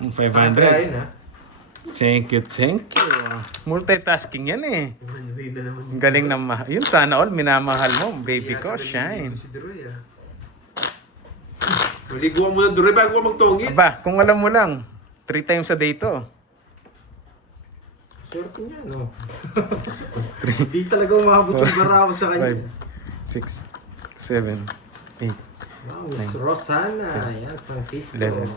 500. ha? Thank you, thank you. Multitasking yan eh. Manway na naman. Ang galing na yun, sana all, minamahal mo. Baby ko, shine. Si Duroy ah. Maligo ka muna Duroy bago ka magtongit. Aba, kung alam mo lang, 3 times a day to. Swerte niya, no? Hindi talaga umabot yung baraw sa kanya. 5, 6, 7, 8. Wow, Miss Rosana. Ayan, Francisco. 11.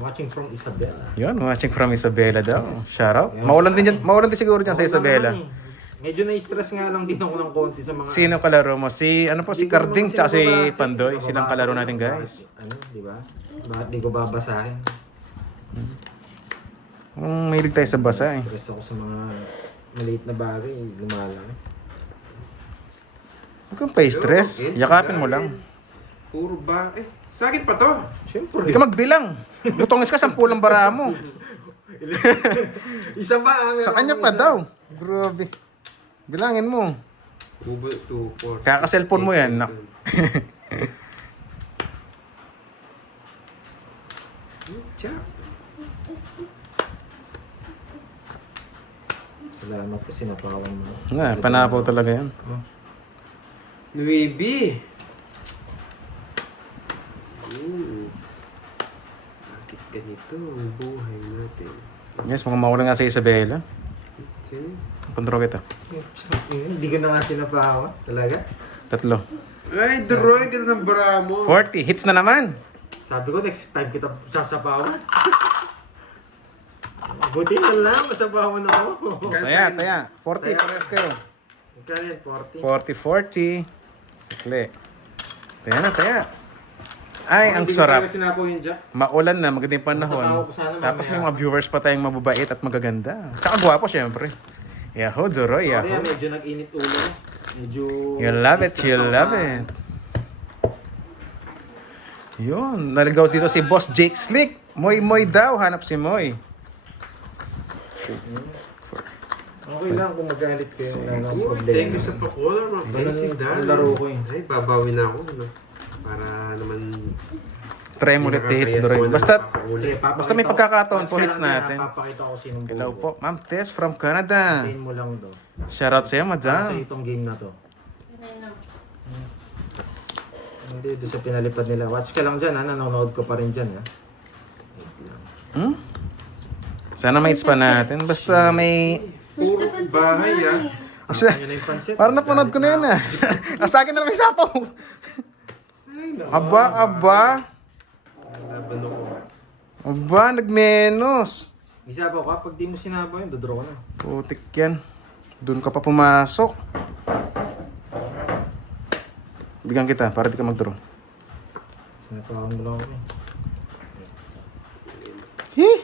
Watching from Isabela. Yun, watching from Isabela daw. Shout out. Maulan din siguro dyan sa Isabela. Medyo na-stress nga lang din ako ng konti sa mga... Sino kalaro mo? Si Carding tsaka si Babasa. Pandoy. Silang kalaro natin, guys. Ano, di ba? Bakit di ko babasahin? Mahilig tayo sa basa eh. Stress ako sa mga maliit na bagay. Lumalang. Huwag kang pa-stress. Yakapin mo lang. Puro ba? Sa akin pa to. Siyempre. Hindi ka magbilang. Butongis ka, 10 lang bara mo. Isa pa. Sa kanya pa daw. Grabe. Bilangin mo. 2, 4. Kaka-cellphone mo yan. Nak. Tsak. Salamat po, sinapawan mo. Panapaw talaga yan. Nuibi. Yes. Bakit ganito ang buhay natin? Yes, mga mawala nga sa Isabela. See? Kontrol kita. Hindi ko na nga sinapawan. Talaga? 3. Ay, Duroy, ganda ng bra mo. 40. Hits na naman. Sabi ko, next time kita sasapawan. Buti na lang, masapawan ako. Taya. 40, parehas kayo. Magkano yan? 40, 40. Sakli. Taya. Ay, ang sarap. Hindi ko sinapaw yung jack. Maulan na, maganda yung panahon. Masapaw ko sana Tapos may mamaya. mga viewers pa tayong mababait at magaganda. Tsaka gwapo, syempre. Yahoo, Zoroy, Sorry, yahoo. medyo nag-init ulo. Medyo... You love it, you love it. Yun, naligaw dito si Boss Jake Slick. Moy daw, hanap si Moy. Okay lang kung magalit kayo na ng Oh, problema. thank you sa pa-caller, mga Ganun basic, ang darling. laro ko eh. Ay, babawi na ako. No? Para naman... Try mo ulit hits, Zoroy. Basta may pagkakataon po hits natin. Papakita ko sinong Hello po, Ma'am Tess from Canada. Hintayin mo lang do. Shoutout sa'yo, Para sa madam. itong game na to. Hindi, doon sa pinalipad nila. Watch ka lang dyan ha, nanonood ko pa rin dyan ha. Wait lang. Hmm? Sana may hits pa natin. Basta may... Puro bahay, ah. Kasi, Ano na yung pansit? parang napanood ko na yun ah. Nasa akin na may sapaw. Aba. Laban ako. Aba, nagmenos. Isa pa ka, pag di mo sinabaw yun, dodraw na. Putik yan. Doon ka pa pumasok. Bigyan kita para di ka mag-draw. Sinapawan mo lang ako eh. Hi!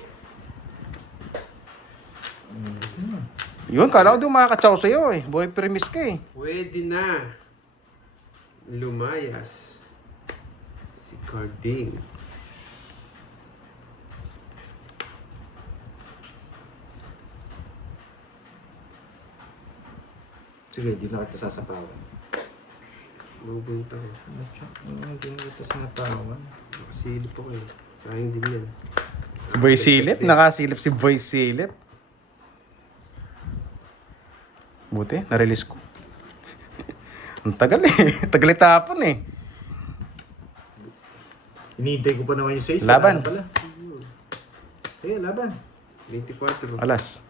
Yun, kala ko di makakatsaw sa'yo eh. Boy premise ka eh. Pwede na. Lumayas. Si Carding. Sige, di na kita sasapawan. Lubong tayo. Hindi na kita sinapawan. Nakasilip ako eh. Sayang din yan. Si Boy Silip, nakasilip si Boy Silip. Buti, na-release ko. Ang tagal eh. Tagal itapon eh. Hinihintay ko pa naman yung 6. Laban. Sige, laban. 24. Alas.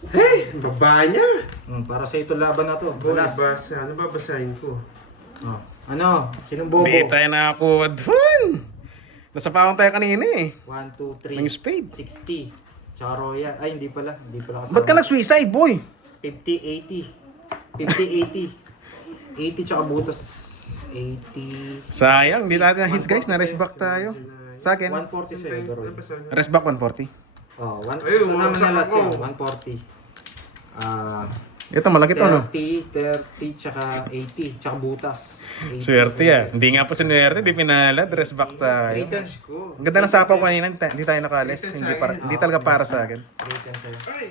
Hey! Baba niya! Para sa ito laban na to. Boy, Alas. basa. Ano babasahin ko? Oh. Ano? Sinong bobo? Hindi tayo nakakuha doon. Nasa paong tayo kanina eh. 1, 2, 3. Ng spade. 60. Tsaka Royal. Ay, hindi pala. Hindi pala kasama. Ba't ka nag-suicide, boy? 50, 80. 50, 80. 80 tsaka butas. 80. Sayang, hindi natin na hits guys. Na-rest back tayo. Sa akin, 140 sa'yo, Doroy. rest back 140. Oh, Ayun, naman wasak na lahat ako. sa'yo. 140. Ito, malaki to, no? 30, tsaka 80. Tsaka butas. 80. Swerte ah. Hindi nga po sinuwerte, di pinala. Dress back tayo. Cash ko. Ang ganda ng sapaw kanina, hindi tayo nakalis. Hindi talaga para sa akin. 80 sa'yo. Ay!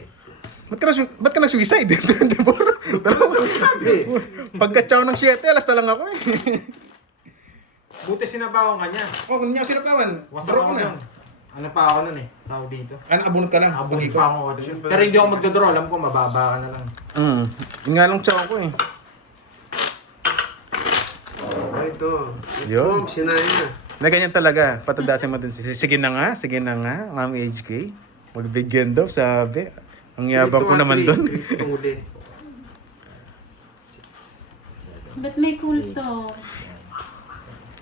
Ba't ka nag-suicide? Pagka-chow ng 7, alas na lang ako eh. Buti sinabawan ka niya. Oh, kung niya sinapawan, Wasak draw ako ko na. nun. Ano pa ako nun eh. Tawag dito. Ano, abunot ka na? Abunod pa ako 8. Pero hindi ako magdodraw. Alam ko, mababa ka na lang. Yun nga lang chow ko eh. Ah, ito. Yun. Ito, sinaya. Na ganyan talaga. Patadasin mo din. Sige na nga, Ma'am HK. Magbigyan daw, sabi. Ang yabang ko naman doon. Itong uli. Ba't may cool to?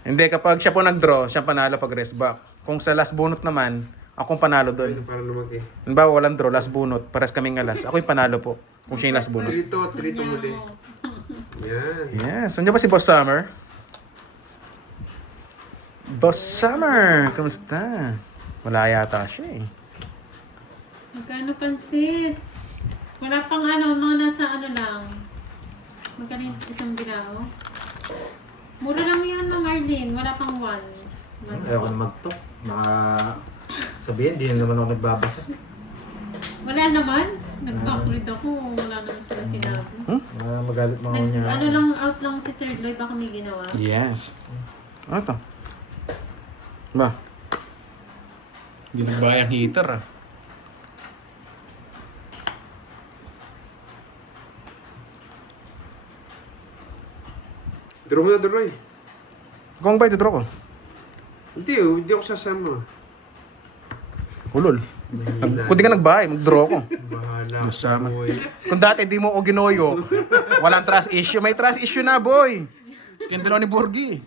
Hindi, kapag siya po nag-draw, siya panalo pag rest back. Kung sa last bunot naman, akong panalo Ito, doon. para lumaki. Halimbawa, walang draw, last bunot. Pares kaming alas. Ako yung panalo po. Kung siya yung last bunot. 3 itong uli. Yan. Yes. Nandiyan ba si Boss Summer? Boss Summer! Kamusta? Wala yata siya eh. Magkano pansit? Wala pang ano, mga nasa ano lang. Magkano yung isang bilao? Mura lang yun ng Arlene, wala pang 1. Ayoko na mag-talk. Baka sabihin, di na naman ako nagbabasa. Wala naman. Nag-talk ako, wala naman sila sinabi. Magalit mga niya. Ano lang, out lang si Sir Lloyd, baka may ginawa. Yes. Ano to? Ba? Hindi nagbayang heater ah. Draw mo na, Roy. Kung ba ito draw ko? Hindi ako sasama. Ulol. Kung di ka nagbahay, mag-draw ko. Bahala Masama. ka, boy. Kung dati di mo o ginoyo, walang trust issue. May trust issue na, boy. Kaya ni Borgi.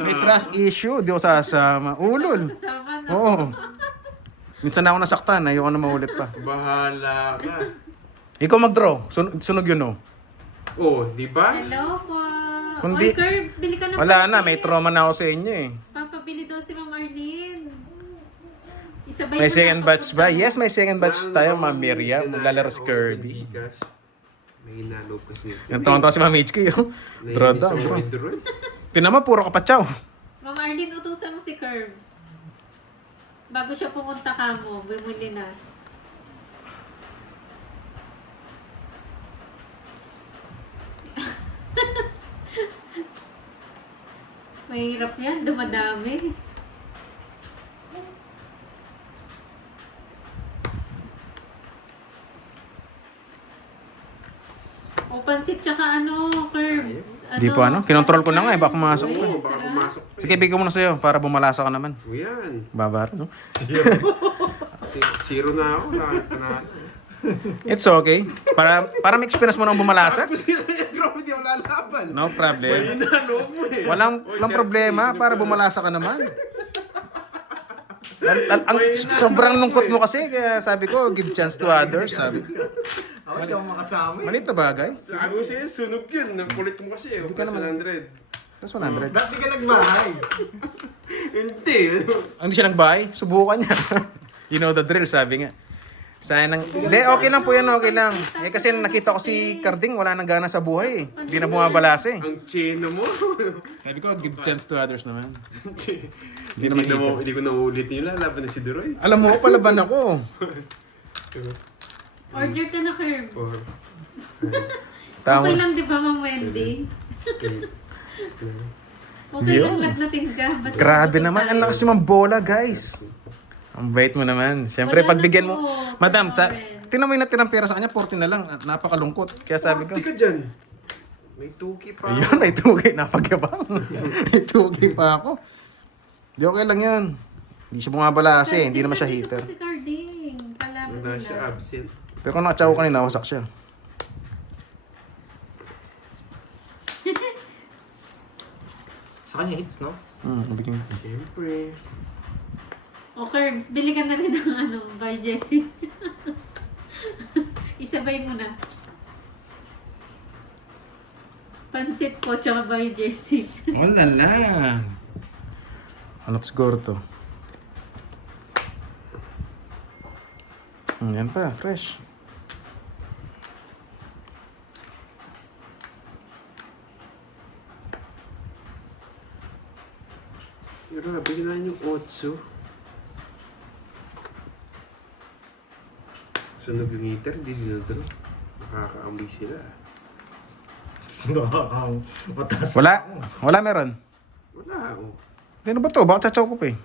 May trust issue. Di ko sasama. Ulol. Sasama na. Oo. Minsan na ako nasaktan. Ayoko na maulit pa. Bahala ka. Ikaw mag-draw. Sunog yun, no? Oh, di ba? Hello po. Kundi- Oy, Curbs, bili ka na Wala pansit. na. May trauma na ako sa inyo eh. Papabili daw si Ma'am Arlene. Isabay May mo second na batch ba? papunta. Yes, may second batch tayo, Ma'am Miriam. Maglalaro si Kirby. May inalog kasi. Yung tawang si Ma'am HK, yung draw Naiinis daw. ako kay Roy. Tinama, puro kapatsaw. Ma'am Arlene, utusan mo si Curbs. Bago siya pumunta ka mo, bumili na. Mahirap yan, dumadami. O pansit tsaka ano, Curbs. Di po ano, kinontrol ko na nga eh, baka pumasok Uy, pa. Oo, baka sarap. pumasok pa. Sige, bigyan ko muna sa'yo para bumalasa ka naman. O yan. Babara, no? Zero na ako. Lahat na. It's okay. Para may experience mo nang bumalasa. Sabi ko sila yan, bro. Hindi ako lalaban. No problem. May inalog mo eh. Walang problema para bumalasa ka naman. Sobrang lungkot mo kasi, kaya sabi ko, give chance to others. Sabi ko, Ako hindi ako makasama eh. manito bagay. Sabi ko sa'yo, sunog yun. Nakulit mo kasi. Hindi ka naman- 100. Tapos 100. Ba't di ka nagbahay? Hindi. Ang di siya nagbahay, subukan niya. You know the drill, sabi nga. Sayang. Hindi, okay lang po yan, okay lang. Eh kasi nakita ko si Carding, wala nang gana sa buhay eh. Hindi na bumabalasa eh. Ang chino mo. Sabi ko, give chance to others naman. Hindi hindi ko naulit nila. Laban na si Duroy. Alam mo, palaban ako. Order ka na, Curbs. Or, Okay lang, Tama. di ba, Ma'am Wendy? Okay Yun. lang, lagnatin ka. Basta Grabe busog naman, tayo. ang lakas yung bola, guys. Ang bait mo naman. Siyempre, Wala pagbigyan na mo, po, Madam, sa Lauren. tinan mo yung natirang pera sa kanya, 40 na lang. Napakalungkot. Kaya sabi ko, Di ka dyan. May tuki pa. ayun, may tugi, napagyabang. May tugi pa ako. Di okay lang yun. Hindi siya bumabala kasi, hindi naman siya Dito hater. po si Carding. Kalaban Wala nila. siya absent. Pero kung nakatsaw ko kanina, wasak siya. Sa kanya hits, no? Bigyan. Siyempre. O Curbs, bili ka na rin ng ano, by Jessie. Isabay mo na. Pansit po, tsaka by Jessie. Wala na. Ano siguro to? Yan pa, fresh. Grabe, ginahin yung otso. Sunog yung heater, hindi dinodro. Nakakaamoy sila. Mataas. Wala. Wala meron. Wala, oh. Ano ba to? Bakit tsatsaw ko pa eh?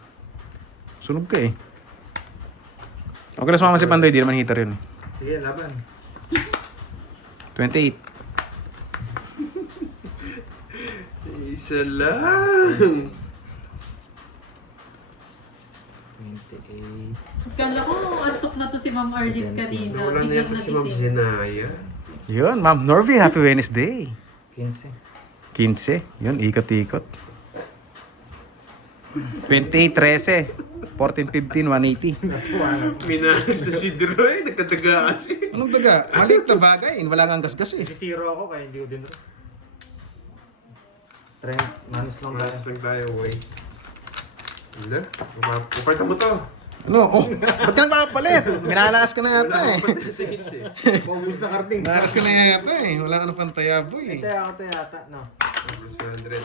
Sunog ka eh. Okay lang sumama si Pandoy, di naman hitter yun. Sige, laban. 28. Isa lang. 28. Kala ko, antok na to si Ma'am Arlene kanina. Wala na Biglang yata si Ma'am nagising. Zenaya. Yun, Ma'am Norvie, happy Wednesday. 15. 15. Yun, ikot-ikot. 28, 13. 14, 15, 180. Minalas na si Droy. Nagkataga kasi. Anong daga? Maliit na bagay. Wala nga gasgas eh. Zero ako kaya hindi ko din rin. Trend, manus lang tayo. Malas lang tayo, boy. Wala. Puparta mo to. Ano? Oh, ba't ka nagpapalit? Minalakas ka na yata eh. Puparta sa hits eh. Paubos na karting. Minalakas ka na yata eh. Wala ka na pantayaboy eh. Ito yata, no? Plus 100.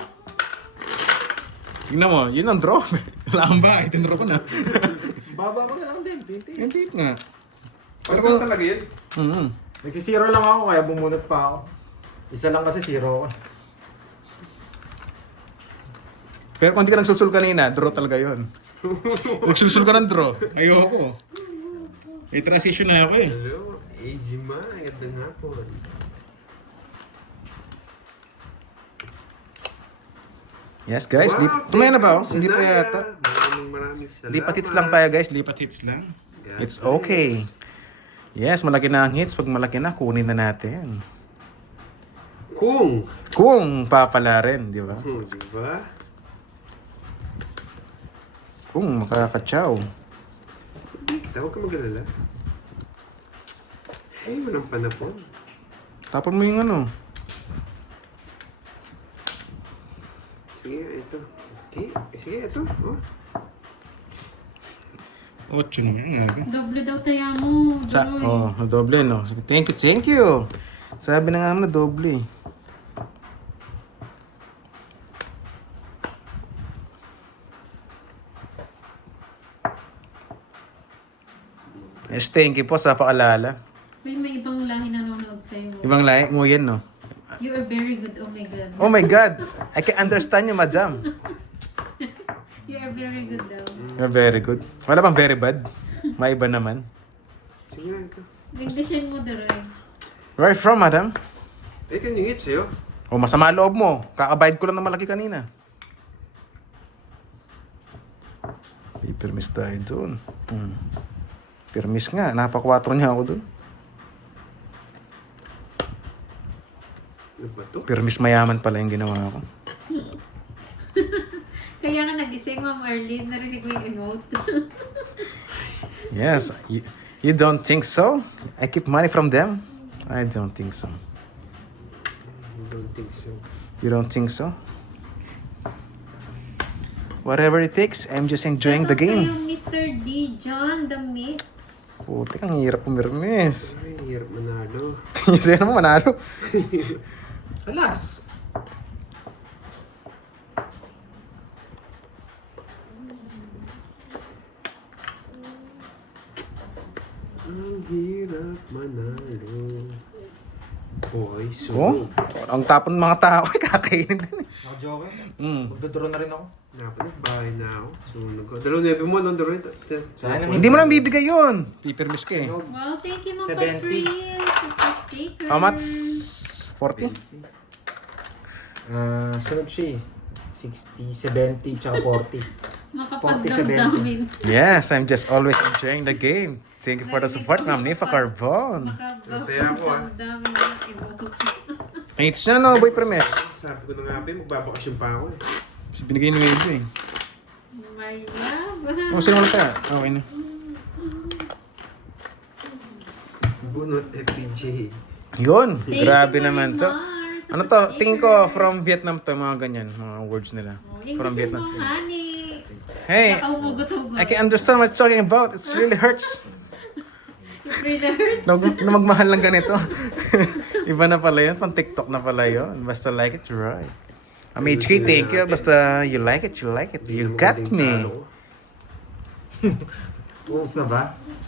Tingnan mo, yun ang draw. Wala kang ba? Itinro ko na. Baba mo na lang din, 20. Hindi nga. Ano talaga yun? Nagsisiro lang ako kaya bumunot pa ako. Isa lang kasi zero ako. Pero kung hindi ka nagsulsul kanina, draw talaga yun. Nagsulsul ka ng draw. Ayoko. May transition na ako eh. Hello. Easy man. Gandang hapon. Yes guys, tumaya na ba oh? Hindi pa Zenaya. yata. Maraming salamat. Lipat hits lang tayo guys, lipat hits lang. God It's okay. bless. Yes, malaki na ang hits. Pag malaki na, kunin na natin. Kung Papala rin, di ba? di ba? Kung makakatsaw. Huwag ka mag-alala. Ay, walang panapon. Tapon mo yung ano. Sige, ito. Okay. Sige, ito. Oh. 8 naman. Doble daw taya mo. Sa, Droy. oh, doble no. Sige, thank you. Sabi na nga mo na doble. Yes, thank you po sa paalala. Uy, may ibang lahi nanonood sa'yo. Ibang lahi mo yan, no? You are very good. Oh my God. Oh my God! I can understand you, madam. You are very good daw. You're very good. Wala bang very bad? May iba naman. Sige, ito. Englishin mo, Droy. Where are you from, madam? Eh, can you hit sa'yo? Oh, masama loob mo. Kakabayad ko lang ng malaki kanina. Permis tayo doon. Permis nga. Napa-4 niya ako doon. Ano ba to? Permis mayaman pala yung ginawa ko. Kaya ka nagising, Ma'am Arlene. Narinig mo yung emote. Yes. You don't think so? I keep money from them? I don't think so. I don't think so. You don't think so? Whatever it takes, I'm just enjoying the game. Shoutout sa'yo, Mr. D. John, the mix. Putik, ang hirap pumirmis. Ay, hirap manalo. Sa'yo naman manalo. Alas! Ang hirap manalo. Boy, Oh, so. ang tapon ng mga tao, kakainin din eh. Naka-joke. Mm. Magdodraw na rin ako. Dapat na, bahay na ako. Sunog ko. Dalawang nebe mo, no? Dalawang Sana Hindi mo lang bibigay yun. Pipirmis ka eh. Wow, thank you, Ma'am 70. Patrice. Sticker. How much? 40? Sunod siya eh. 60, 70, tsaka 40. Makapagdamdamin. Yes, I'm just always enjoying the game. Thank you for the support, Ma'am Nifa Carbon. Taya ako, ah. Makapagdamdamin yung emote. Hits na no, boy premis. Sabi ko na nga ba, magbabakasyon pa ako eh. Kasi binigay ni Wade eh. My love. Oh, sino mo ka? Okay na. Bunot FPJ. Yun, Thank grabe you, naman. So, Marimar, sa ano to? sticker. Tingin ko from Vietnam to, mga ganyan, mga words nila. From English Vietnam. mo, honey. Hey, Nakahumugot-hugot. I can understand what it's talking about. It really hurts. It really hurts. Na magmahal lang ganito. Iba na pala yun. Pang TikTok na pala yun. Basta like it, right. HK, thank you. Basta you like it, you like it. You got me. Ubus na ba?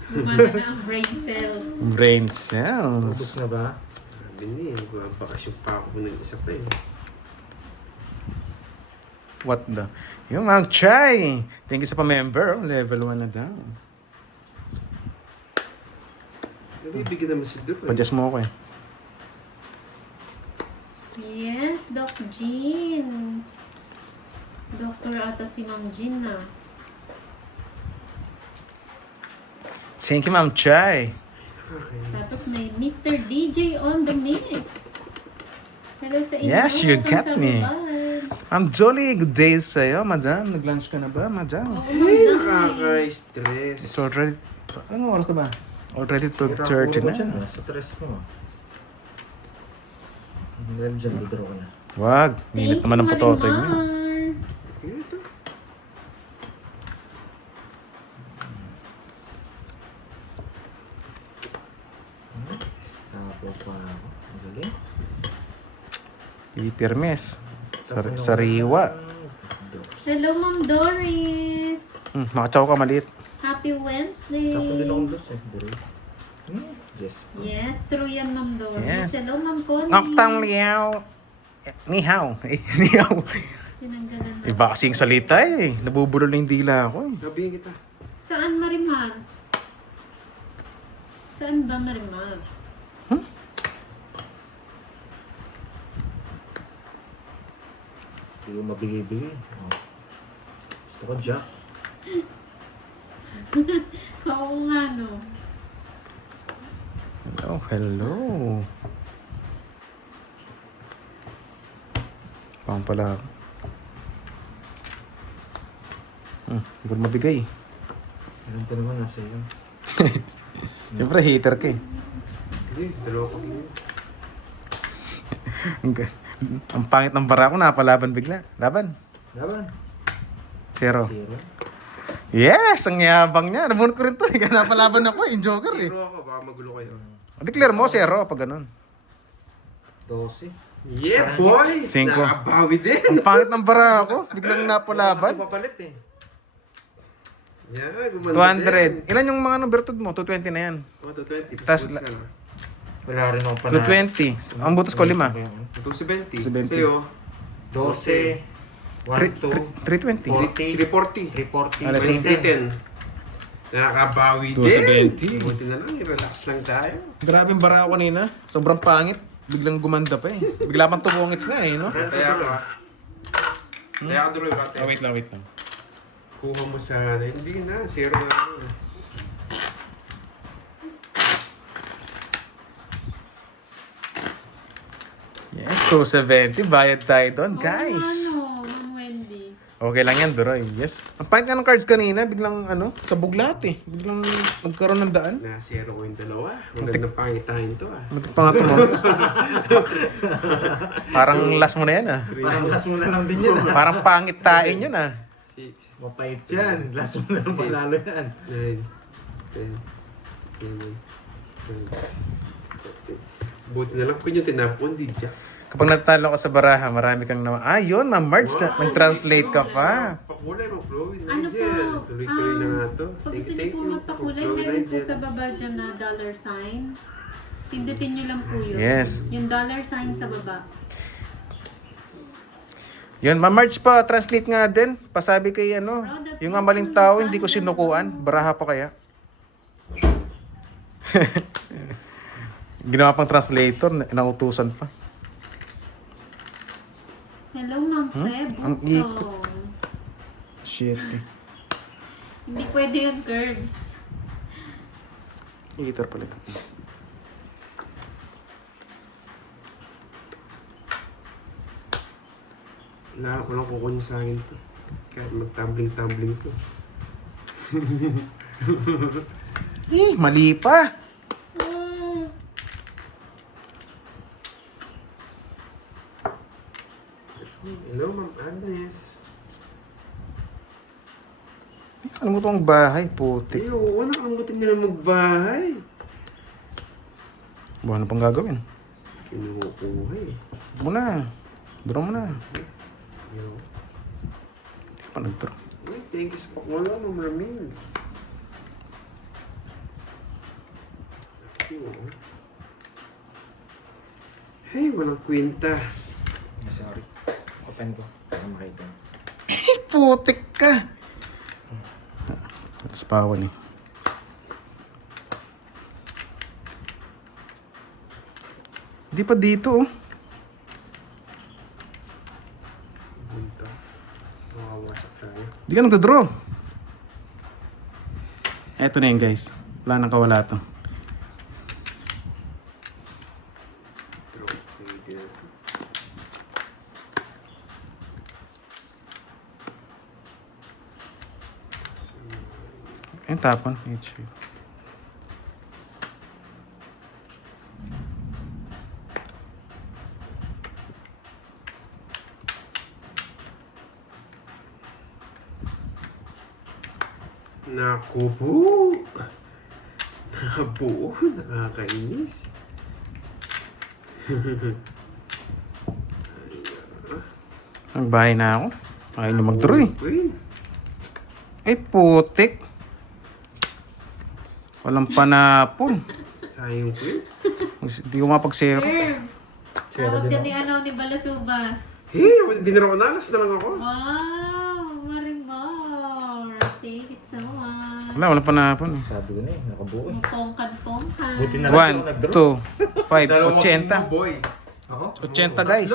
Gumana na ang brain cells. Brain Ubus cells. na ba? Sabi niya, magbabakasyon pa ako ng isa pa eh. What the? Yung Ma'am Chai. Thank you sa pa-member. Oh. Level 1 na daw. Nabibigyan naman si Dup. Padjust mo ako eh. Yes, Doc Jean. Doctor ata si Ma'am Jean na. Thank you, Ma'am Chai. Tapos may Mr. DJ on the mix. Hello sa inyo. Yes, you Welcome got sa me. Dubai. Ma'am Jolly, good day sa'yo, madam. Nag-lunch ka na ba, madam? Oo, Ay, Ma'am Dai. nakaka-stress. It's already... Ano oras na ba? Already Sira 2:30 ulo ko dyan, na. Sa stress mo. Dahil dyan, dudro ko na. Wag, minit Thank naman ang you, pototoy mo. Marimar. Sige, ito. Sapo pa ako. Ang galing. Ipirmes. Sariwa. Hello, Ma'am Doris. Makachaw ka maliit. Happy Wednesday. Tapos din akong dos eh. Biro. Yes. Yes, true yan, Ma'am Doris. Yes. Hello, Ma'am Connie. Ngaptang liyaw. Ni hao. Ni hao. Tinanggalan na. Iba kasing salita eh. Nabubulol na yung dila ako eh. Sabihin kita. Saan, Marimar? Saan ba, Marimar? Hindi ko mabigay-bigay. Oh. Gusto ko Jack. Oo nga, no. Hello, hello. Pang pala ako. Hindi ko na mabigay. Alam ko naman nasa iyo. Siyempre, hater ka eh. Sige, dalawa ko din. Ang pangit ng bara ko, napalaban bigla. Laban. Laban. 0. 0. Yes! Ang yabang niya. Nabunot ko rin to eh. Kaya napalaban ako eh. Yung Joker eh. Zero ako, baka magulo kayo. Declare mo 0 pag ganun. 12. Yeah, boy! Cinco. Nakabawi din! Ang pangit ng bara ako. Biglang Kasi napalaban. papalit eh. Yeah, gumanda 200. Ilan yung mga bertud mo? 220 na yan. Oh, 220. Tas- Tas, na. Wala rin akong panalo. 220. Ang butos ko 5. 270. 270. Sa'yo, 12. 1, 2. 320. 340. 340. Alas 2010. Nakakabawi din. 270. Buti na lang, relax lang tayo. Grabe yung bara ko kanina. Sobrang pangit. Biglang gumanda pa eh. Bigla pang tumungits nga eh, no? Taya ka. Taya ka, Droy. Wait lang. Kuha mo sa... Hindi na, 0 na lang. Yes, 270. Bayad tayo doon, guys. Oo, ano, Ma'am Wendy. Okay lang yan, Duroy. Yes. Ang pangit nga ng cards kanina, biglang sabog lahat eh. Biglang nagkaroon ng daan. Na 0 ko yung dalawa. Magandang pangitain to ah. Matik pa nga tumungits. Parang last mo na yan ah. Parang last mo na lang din yun. Parang pangit tain yun ah. 6, Mapait yan. Last mo na lang panalo yan. 9, 10, 11, 12. Buti na lang kung yung tinapon, di Jack. Kapag natalo ka sa baraha, marami kang naman. Ah, yun, Ma'am Marge, nag-translate ka pa. Pakulay mo, Chloe, Ano Nigel. po? Tuloy-tuloy na nga to. Pag gusto niyo Thank po you, magpakulay, Chloe, meron po Nigel. sa baba dyan na $sign. Pindutin nyo lang po yun. Yes. Yung $sign sa baba. Yun, Ma'am Marge pa, translate nga din. Pasabi kay yung amaling tao, hindi ko sinukuan. Baraha pa kaya. Ginawa pang translator, nautusan pa. Hello, Ma'am Feb. Ang ikot. Shit eh. Hindi pwede yung curves. Hater pala ito. Wala ko lang kukunin sa akin to. Kahit mag-tumbling-tumbling to. Mali pa. Hello, Ma'am Agnes. Ano mo itong bahay, puti. Ay, oo, nakamutin na magbahay. Ano pang gagawin? Kinukuha eh. Muna. Draw mo na. Yo. Hindi ka pa nag-draw. Uy, thank you sa pakuha, Ma'am Ramin. Thank you. Hey, walang kwenta. Sorry. Open ko. Para makita. putik ka. That's pawan eh. Hindi pa dito oh. Punta. Mawawasak tayo. Hindi ka nagdadraw. Eto na yun guys. Wala nang kawala to. Draw. Hindi na. Ayun tapon. H. Naku po. Nakabuo. Nakakainis. Ang bahay na ako. Ayaw nyo mag-draw eh. Queen. Ay putik. Walang panapon. Sayang queen. Hindi ko mapag-zero. Herbs. Tawag ka ni ano ni Balasubas. Hey, dinero ko na. Alas na lang ako. Wow, Marimar. Thank you so much. Walang panapon eh. Sabi ko na eh, nakabuo eh. Pongkan-pongkan. Buti na lang ako 1, nag-draw. 2, 5, Dalawang 80. boy. Ako? 80 guys.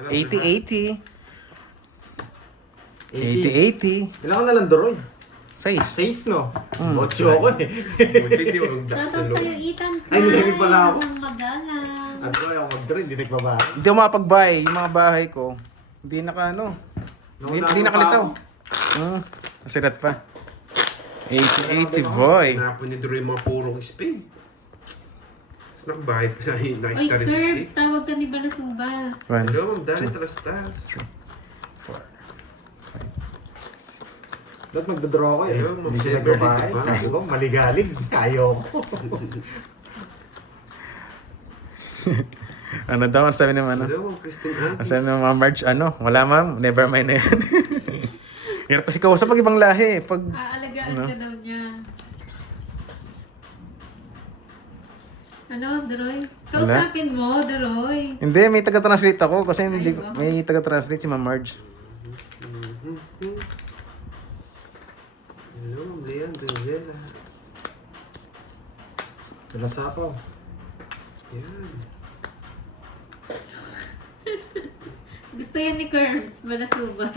80, 80. 80, 80. Ilan ko na lang draw eh. 6. 6 no? 8 ako eh. Buti di mag-dax na Shoutout loob. sa'yo, Ethan. Ay, hindi pala ako. Ang magalang. Ano ayaw mag-draw, hindi nagbabahay. Hindi ako makapag-buy. Yung mga bahay ko, hindi naka ano. Hindi nakalitaw. Masirat pa. 80, 80 boy. Hanapon ni Drew yung mga purong spin. Tapos nakabahay pa sa Oy, nakistar sa Curbs, sleep. tawag ka ni Balasubas. 1, Hello, Ma'am Dali, talas-talas. 4. Dapat magdodraw ako eh. Ayaw, Hindi siya mag-Beverly nagbabahay. ka pa. Sabi ko, maligalig. Ayaw ko. Ano daw? Ang sabi naman ano? Hello, Ma'am Christine Ang Agnes. sabi naman Marge, ano? Wala ma'am, never mind na yan. Hirap kasi kausap pag ibang lahi. Pag Aalagaan Ano? ka daw niya. Ano, Droy? Kausapin mo, Droy. Hindi, may taga-translate ako kasi hindi Ay, ko- wow. may taga-translate si Ma'am Marge. Hello, Ma'am Leanne, Daniela. Nasapaw. Yan. Gusto yan ni Curbs, Balasubas.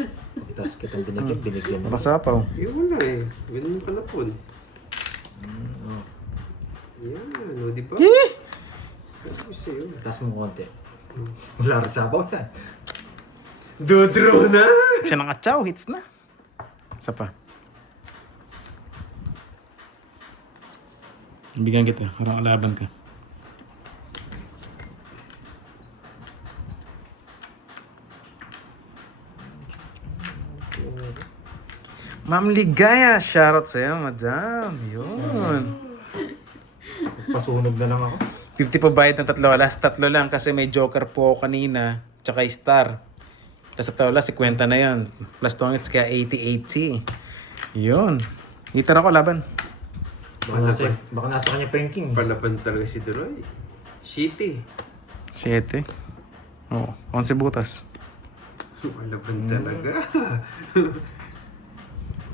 Tapos kitang binigyan mo. Masapaw. Yung wala eh. Ganun yung kanapon. Yan, o di ba? Ano sa'yo? Taas mo konti. Wala rin sapaw yan. Dodro na! Siya naka-chow, hits na. Isa pa. Bigyan kita, parang alaban ka. Ma'am Ligaya, shoutout sa'yo, madam. Yun. Pasunog na lang ako. 50 pa bayad ng 3 alas. 3 lang kasi may joker po ako kanina. Tsaka star. Tapos sa 3 alas, 50 na yun. Plus tongits kaya 80-80. Yun. Hitar ako laban. Baka nasa kanya penking. Palaban talaga si Droy. Shitty. 7. Oo. 11 butas. Palaban talaga.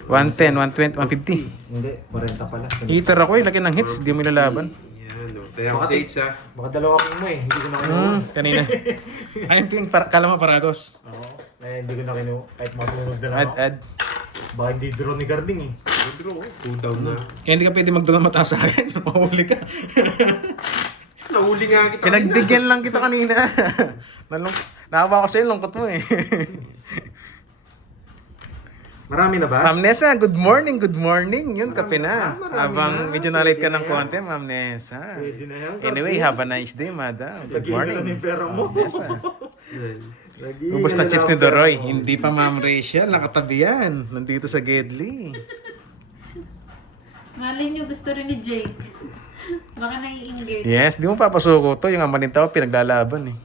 110, 120, 150. Hindi, 40 pala. Hitar ako eh. Laki ng hits. Di mo ilalaban. Yan, o. Tayo ako sa 8 ha. Baka dalawa king mo eh. Hindi ko na kinuha. Kanina. Ayun ting kala mo Paragos. Oo. Eh, hindi ko na kinuha. Kahit masunog na lang Ad, ako. ad. Baka hindi draw ni Garding eh. Dodro, 2 down na. Kaya hindi ka pwede magdala mataas sa akin. Mahuli ka. Nahuli nga kita. Pinagbigyan lang kita kanina. Nakawa ko sa'yo, lungkot mo eh. Marami na ba? Ma'am Nessa, good morning, good morning. Yun, kape na. marami Habang na. medyo na-late ka Pwede ng na yan. konti, Ma'am Nessa. Pwede na yan. Anyway, have a nice day, madam. Good Lagyan morning. ka na ng pera mo. Ma'am Nessa. Yan. Lagi Ubus na ka chips lang ni ang pera Doroy. mo. Hindi pa Ma'am Rachel, nakatabi yan. Nandito sa Gedli. Malay niyo, gusto rin ni Jake. Baka naiinggit. Yes, di mo papasuko to. Yung amanin tao, pinaglalaban eh.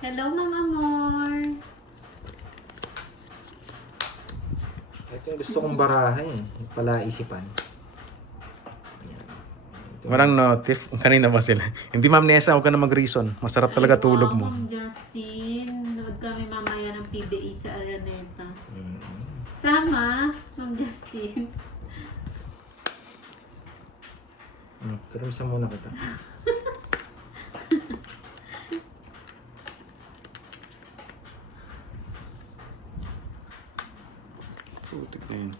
Hello, Ma'am Amor. Ito yung gusto kong barahin. Pala isipan. Walang notif. Kanina ba sila? Hindi Ma'am Nessa, huwag ka na mag-reason. Masarap talaga tulog mo. Ma'am Justin, nood kami mamaya ng PBA sa Araneta. Mm-hmm. Sama, Ma'am Justin. Kirimisan muna kita. Putik na yun.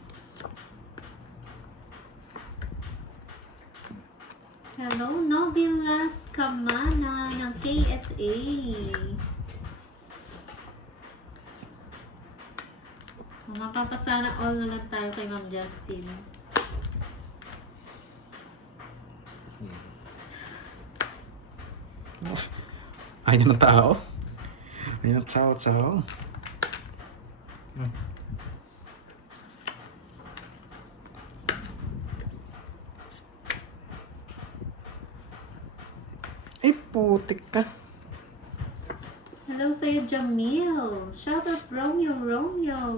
Hello, Novelas Kamana ng KSA. Mapapasana all na lang tayo kay Ma'am Justin. Ayun ang tao. Ayun ang tao. Ay, putik ka. Hello sa'yo, Jamil. Shoutout Romeo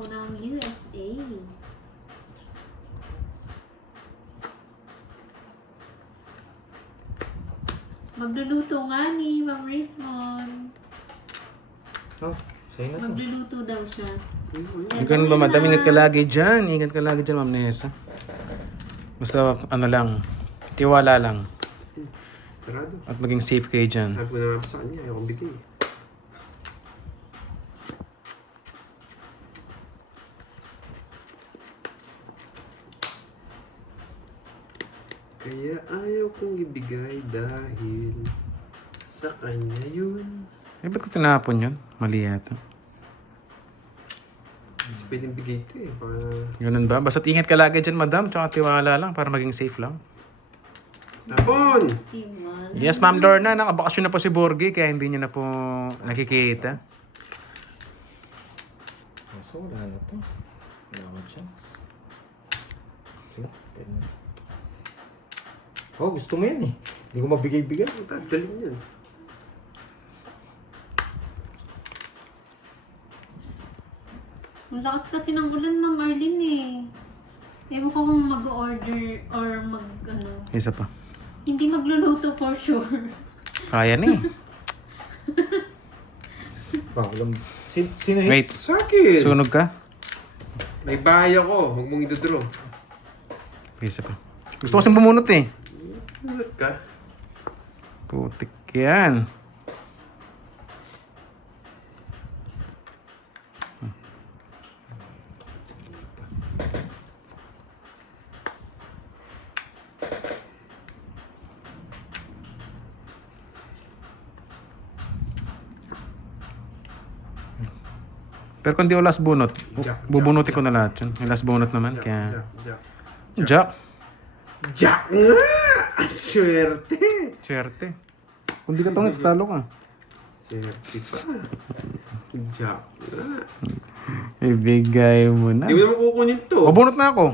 ng USA. Magluluto nga ni Ma'am Rizmon. Oh, sa'yo na to. Magluluto daw siya. Ikaw ba, madam, ingat ka lagi dyan. Ingat ka lagi dyan, Ma'am Nessa. Basta, ano lang, tiwala lang. Sarado. At maging safe kayo dyan. Sabi ko naman sa kanya, ayaw kong bigay. Kaya ayaw kong ibigay dahil sa kanya yun. Eh, ba't ko tinapon yun? Mali yata. Kasi pwedeng bigay ito eh. Para... Ganun ba? Basta ingat ka lagi dyan, madam. Tsaka tiwala lang para maging safe lang. Tapon! Timan. Yes, Ma'am Lorna. Nakabakasyon na po si Borgie kaya hindi niyo na po nakikita. So, wala na to. Wala akong chance. Sige, pwede na. Oh, gusto mo yan eh. Hindi ko mabigay-bigay. Dadalhin yan. Ang lakas kasi ng ulan, Ma'am Arlene eh. Ewan ko kung mag-order or Isa pa. hindi magluluto for sure. Kaya na eh. Walang... Sino hit? Wait. Sa akin! Sunog ka? May bahay ako. Huwag mong idodraw. Isa pa. Gusto ko kasing bumunot eh. Ulat ka. Putik yan. Pero kung di ko last bunot, bubunutin ko na lahat yun. Yung last bunot naman, kaya... Jack. Jack nga! Swerte! Swerte. Kung di ka tungit, talo ka. Swerte pa. Jack nga. Ibigay mo na. Hindi mo naman kukunin to. Bubunot na ako.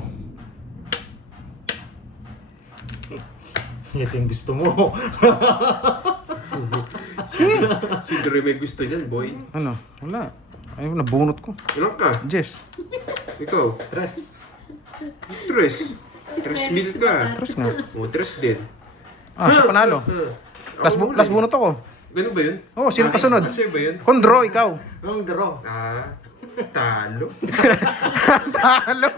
Ito yung gusto mo. Si Dre may gusto niyan, boy. Ano? Wala. Ay, nabunot ko. Ilan ka? Jess. Ikaw? Tres. Tres. 3,000 ka. Tres nga. O, tres din. Ah, siya panalo. Last bunot ako. Ganun ba yun? Oh, sino kasunod? Kasi ba yun? Kondro, ikaw. Ang draw. Talo. Talo.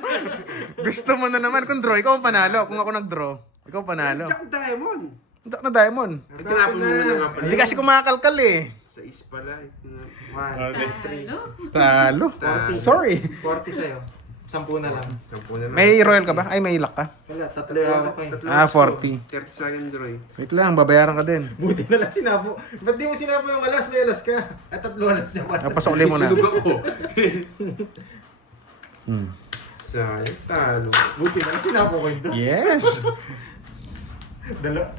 Gusto mo na naman. Kondro, ikaw ang panalo. Kung ako nag-draw, ikaw ang panalo. Jack Diamond. Jack na diamond. Tinapon mo na nga pala. Hindi kasi kumakalkal eh. Sa is pala. 1, 2, 3. Talo. Talo. Sorry. 40 sa'yo. 10 na lang. Sampu na lang. May royal ka ba? Ay, may luck ka. Wala, tatlo yung hawak ko eh. Tatlo Ah, gusto. 40. 30 sa akin, Droy. Wait lang, babayaran ka din. Buti na lang sinapo. Ba't di mo sinapo yung alas? May alas ka. At tatlo alas niya. Napasok ulit mo na. Sunog ako. Hmm. Sayang, talo. Buti na lang sinapo ko yung dos. Yes.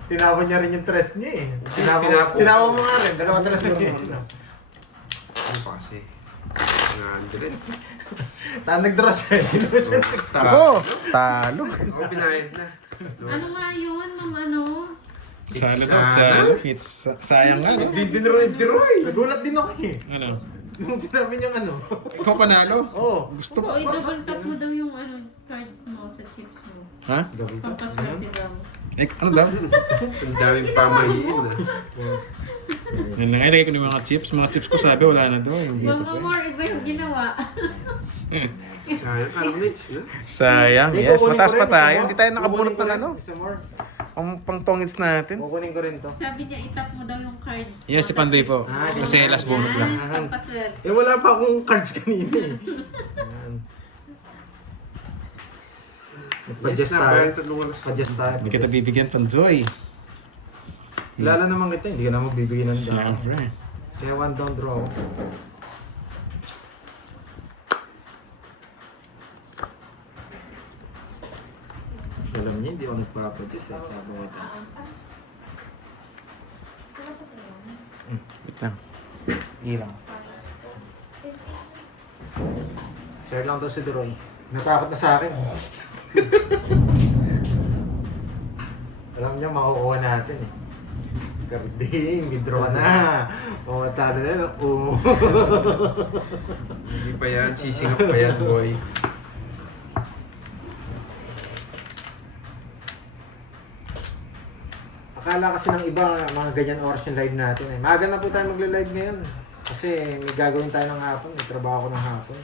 Tinawon niya rin yung tres niya eh. Sinapo. Sinapo mo nga rin. Dalawang tres niya. Ano pa kasi? 100. Nag-draw siya. Hindi naman siya. Ako, talo. Ako binayad na. Ano nga yun, Ma'am ano? Sayang nga, no? Hindi din rin Droy. Nagulat din ako eh. Ano? Nung sinabi niyang ano. Ikaw panalo? Oo. Gusto O, i-double tap mo daw yung cards mo sa chips mo. Ha? Pampaswerte daw. Eh, ano daw? Ang daming pamahiin ah. Yan lang, ilagay ko ng mga chips. Mga chips ko sabi, wala na doon. Hindi Mga ito. more iba yung ginawa. Sayang, parang nits, no? Sayang, Hindi, yes. kukunin Mataas ko rin, pa isa tayo. more. Hindi tayo nakabunot Kukunin ko ng rin, ano. Isa more. Ang pang-tongits natin. Kukunin ko rin to. Sabi niya, itap mo daw yung cards. Yes, si Pandoy po. Ah, Kasi last bonus lang. Yan, pampaswerte. Eh, wala pa akong cards kanina eh. Ayan. Yes Nagpa-adjust na, tayo. bayan tatlong oras. Adjust tayo. Hindi kita bibigyan, Pandoy. Kilala naman kita, hindi ka na magbibigay ng down. Siyempre. Kaya one down draw. Alam niya, hindi ako nagpapadjust eh. Sabi ko ito. Wait lang. Ilang. Share lang daw si Duroy. Natakot na sa akin. Alam niya, makukuha natin eh. Karding, withdraw na. Pumatalo na yun. Oo. Hindi pa yan, sisingap pa yan, boy. Akala kasi ng iba, mga ganyan oras yung live natin eh. Maaga na po tayo magla-live ngayon. Kasi may gagawin tayo ng hapon. May trabaho ko ng hapon.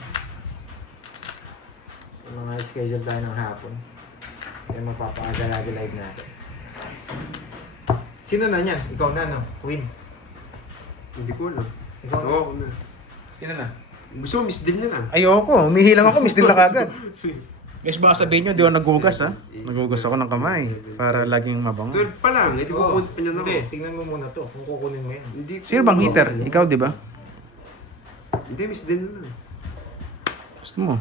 So, mga schedule tayo ng hapon. Kaya magpapaaga lagi live natin. Sino na niyan? Ikaw na, no? Queen. Hindi ko alam. Ikaw na. Oo, ako na. Sino na? Gusto mo, miss din na lang. Ayoko. Umihilang ako. Miss din lang agad. Guys, baka sabihin nyo, di ako nagugas ha. Nagugas ako ng kamay. Para laging mabango. 12 pa lang, hindi Oo. pupunta pa niya na ako. Hindi, tingnan mo muna to. Kung kukunin mo yan. Hindi ko- Sino bang hitter? Ikaw, di ba? Hindi, miss din na lang. Gusto mo?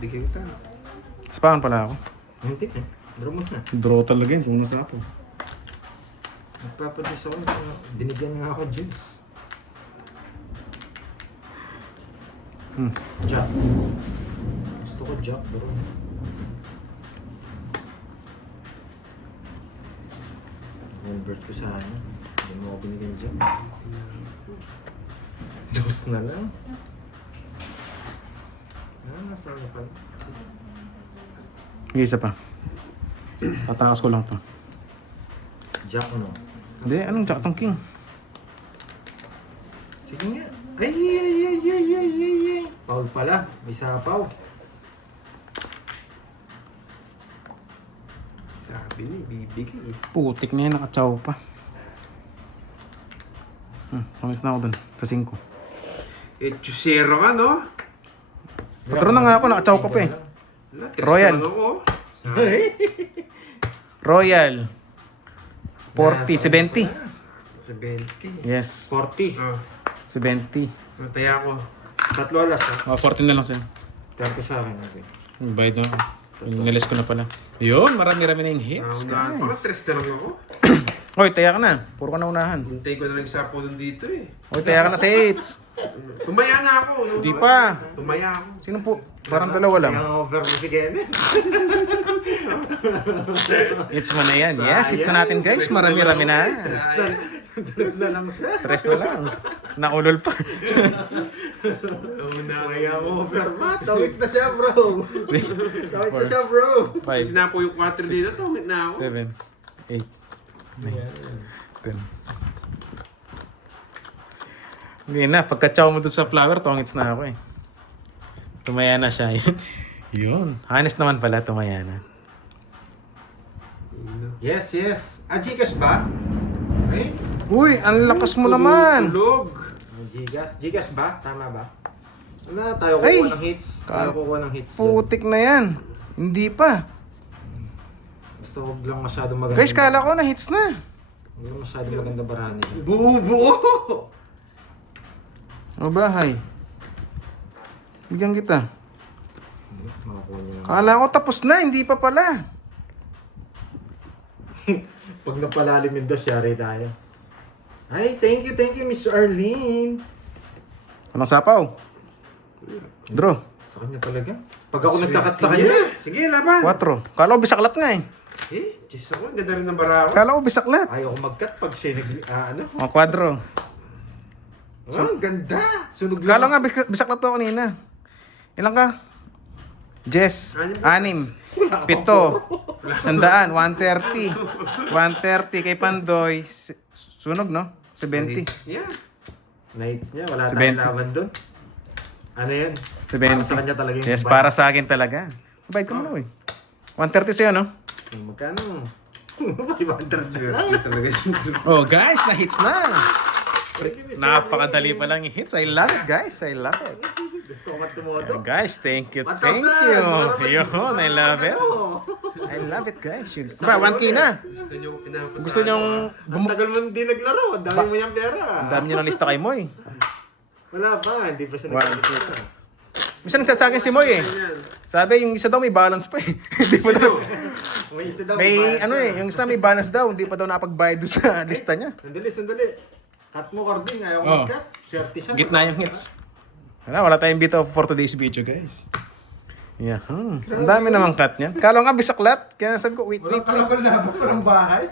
Di kayo ta. Spahan pala ako. Hindi eh. Draw mo na. Draw talaga yun. Kung nasa ako. Nagpapadis ako. Binigyan nga ako juice. Jack. Gusto ko Jack, bro. Convert ko sana. Hindi mo ako binigyan Jack. Dose na lang. Ah, nasa ano pa? Hindi, isa pa. Tatakas ko lang to. Jack, no? Hindi, anong Jack tong King? Sige nga. Ay! Paul pala. May sapaw. Sabi niya, bibigay. Putik na yan, nakatsaw pa. Kamis na ako dun. Sa 5. Eh, chusero ka, no? Patro na nga ako, nakatsaw ka pa eh. Wala, tres Royal. na lang ako. Royal. 40, 70. 70. Yes, 40. 70. Matay ako. Tatlo alas, ha? 40 na lang sa'yo. Tarko sa akin, okay. Bayad na ako. Nilis ko na pala. Yun, marami-rami na yung hits, Parang guys. tres na lang ako. Oy, taya ka na. Puro ka na unahan. Hintay ko na lang sa po dito eh. Oy, taya ka na sa hits. Tumaya na ako. No? Di pa. Tumaya ako. Sino po? Parang dalawa lang. Yung over mo si Kevin. Hits mo na yan. Yes, hits na natin guys. Marami-rami na. Tres na lang siya. 3 na lang. Naulol pa. Kaya mo over ba? Tawits na siya, bro. Tawits na siya, bro. 5, Sinapo yung 4 dito, tumit na ako. 7, 8, 10. Hindi na, pagka-chow mo doon sa flower, tongits na ako eh. Tumaya na siya. Yun. Honest naman pala, tumaya na. Yes, yes. Gcash ba? Ay? Uy, ang lakas mo naman! Tulog. Gcash? Gcash ba? Tama ba? Wala, tayo Ay! kukuha ng hits. Tayo kukuha ng hits. dyan. Putik na yan. Hindi pa. Basta huwag lang masyadong maganda. Guys, kala ko na hits na. Huwag lang masyadong maganda barahan nila. Buo-buo. O bahay. Bigyan kita. Makakuha niyo naman. Kala ko tapos na, hindi pa pala. Pag napalalim yung dos, yari tayo. Ay, thank you, Miss Arlene. Anong sapaw? Draw. Sa kanya talaga. Pag ako nagkakat sa kanya. Sige, laban. 4. Kala ko bisaklat nga eh. Eh, Diyos ako, ang ganda rin ng barawa. Kala ko bisaklat. Ayaw ko mag-cut pag siya ano? O, 4. Ang ganda! Sunog Kala lang. nga bisaklat to kanina. Ilan ka? Jess. 6. 7. 100, 130. 130 kay Pandoy. Sunog, no? 70. Yeah. Nights niya, wala 70. tayong laban doon. Ano yan? Para sa kanya 70. talaga yung Yes, ban. para sa akin talaga. Bayad ka mo, eh. 130 sa'yo, no? Magkano? 500 Swerte na. talaga yun. Oh, guys, na-hits na. Napakadali pa lang i-hits. I love it, guys. I love it. Gusto ko matumoto. Guys, thank you. 1,000. Thank you. Yun, I love it. Ano? I love it, guys. Yun. Ba, 1K na. Gusto nyo pinapunta. Gusto nyong... Ang tagal mo hindi naglaro. Ang dami mo yung pera. Ang dami nyo ng lista kay Moy. Wala pa. Hindi pa siya Wow. nagkakita. Minsan nagsasakin si Moy eh. Sabi, yung isa daw may balance pa eh. Hindi pa daw. May isa daw. May ano eh, yung isa may balance daw. Hindi pa daw napagbayad doon sa lista niya. Sandali. Cut mo, Carding. Ayaw ko Oh. mag-cut. Swerte siya. Gitna yung hits. Wala tayong bitaw for today's video, guys. Yeah. Ang dami namang cut niya. Kala nga bisaklat. Kaya sabi ko, wait. Walang kalaban-laban. Walang bahay.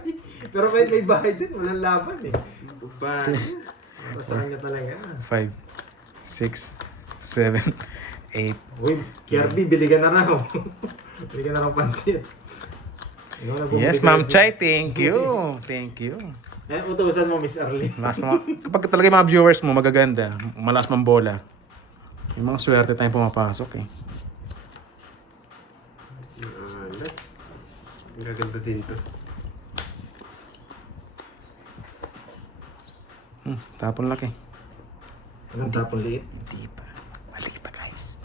Pero kahit may bahay din, walang laban eh. Bye. Sa kanya talaga. 5, 6, 7, 8. Uy, Kirby, biligan na raw. Biligan na raw pansit. Yes, Ma'am Chay, thank you. Thank you. Eh, utusan mo, Miss Arlene. Kapag talaga yung mga viewers mo magaganda, malas mang bola, yung mga swerte tayong pumapasok eh. Alat. Ang gaganda din to. Tapon laki. Anong tapon liit? Hindi pa. Mali pa, guys.